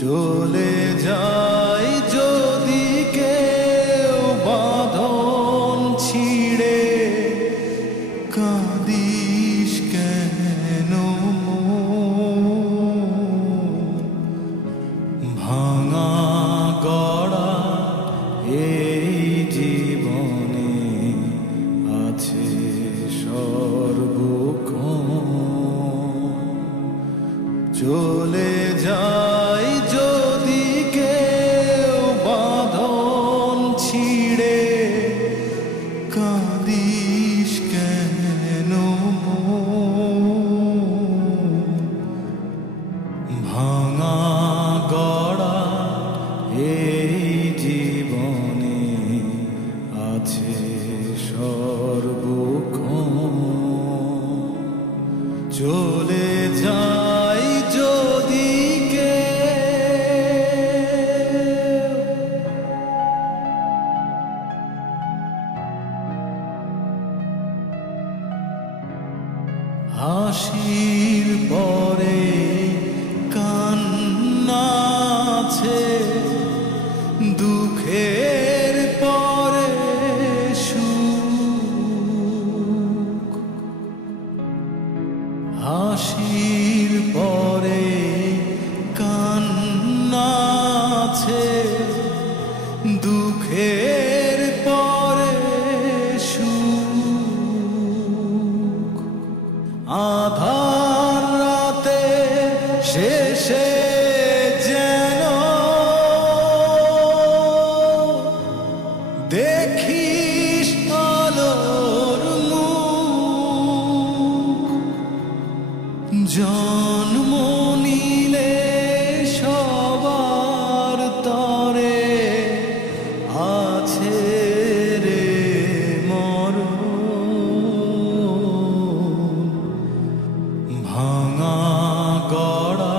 চলে যাই যদি কেউ বাঁধন ছিঁড়ে, কাঁদিস কেন ভাঙা গড়া এই জীবনে আছে সর্বক্ষণ। চলে যাই যদি কেউ বাঁধন ছিঁড়ে, কাঁদিস কেন ভাঙা গড়া এই জীবনে আছে সর্বক্ষণ। চলে যাই যদি হাসির পরে কান্না আছে, দুঃখের পরে সুখ। হাসির পরে কান্না আছে, দুঃখের পরে সুখ। আধার রাতে শেষে যেন দেখিস আলোর মুখ। জন্ম নিলে সবার তরে আছে রে মরণ। ভাঙা গড়া